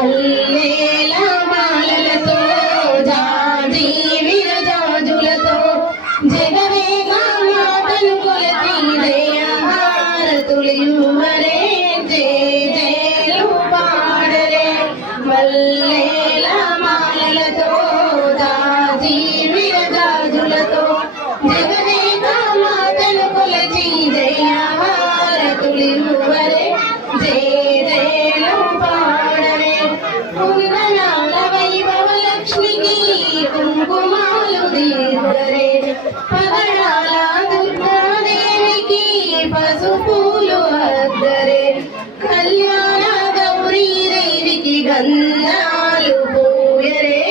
మల్లేల మాలలతో జాజి విరజాజులతో జగవేగా మాటలు కొలచి దయాహారతులివ్వరే జయ జయలు పాడరే మల్లేల మాలలతో జాజి విరజాజులతో జగవేగా మాటలు కొలచి దయాహారతులివ్వరే జయ జయలు పాడరే కుందనాల వైభవ లక్ష్మికి కుంకుమాలు దీర్ఘరే పగడాల దుర్గాదేవికి పసుపులు అద్దరే కళ్యాణ గౌరీదేవికి గంధాలు పూయరే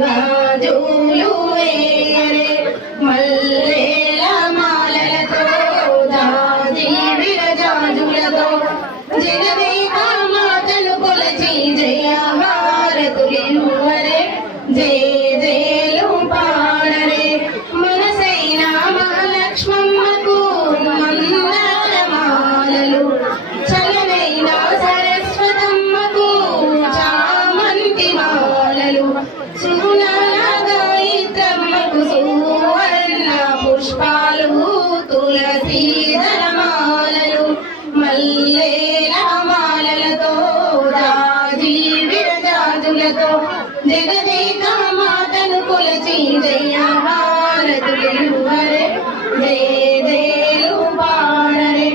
గాజులు వేయరే మల్లేల మాలలతో జాజి విరజాజులతో జగదేకా మాటలు కొలచి జయహారతులివ్వరే జయ జయలు పాడరే మనసైన మహాలక్ష్మమ్మకు మందారమాలలు చలనైన సరస్వతమ్మకు చామంతి మాలలు సుగుణాల గాయత్రమ్మకు సువర్ణ పుష్పాలు తులసీదళ మాలలు మల్లేల మాలలతో జాజి విరజాజులతో జగదేకా మాటలు కొలచి జయహారతులివ్వరే జయ జయలు పాడరే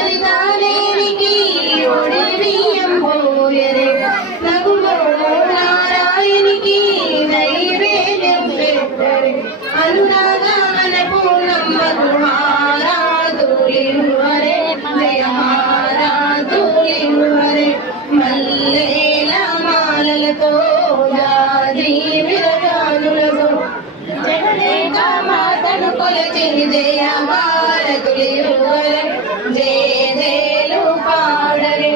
ఓంకారాలలితాదేవికి ఒడి బియ్యం పోయరే నగులో నారాయణికి నైవేద్యం పెట్టరే అనురాగాన పూర్ణమ్మకు హారాతులివ్వరే జయహారాతులివ్వరే మల్లేల మాలలతో జాజి విరజాజులతో జగదేకా మాటలు కొలచి జయహారతులివ్వరే జయ జయలు పాడరే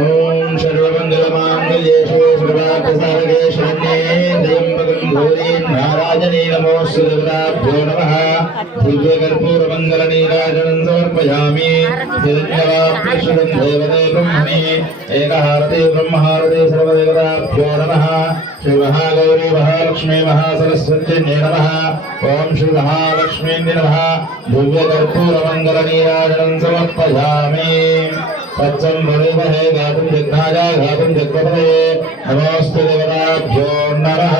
ओम सर्वमंगलमांगल्येषु सर्वार्थसाधके शरण्ये त्र्यंबकं गौरीं नारायणी नमोस्तुते नमः दिव्यकर्पूरमङ्गलनीराजनं समर्पयामि हिरण्यवाप्यश्रुतं देवते ब्रह्मणि एकहारति ब्रह्महारति सर्वदेवताभ्यो नमः श्री महागौरी महालक्ष्मी महासरस्वत्यै नमः ओम श्री महालक्ष्मी नमः दिव्यकर्पूरमङ्गलनीराजनं समर्पयामि तत्सं भवेमहे गातुं जग्नाय गातुं जग्पतये नमोऽस्तु देवताभ्यो नमः।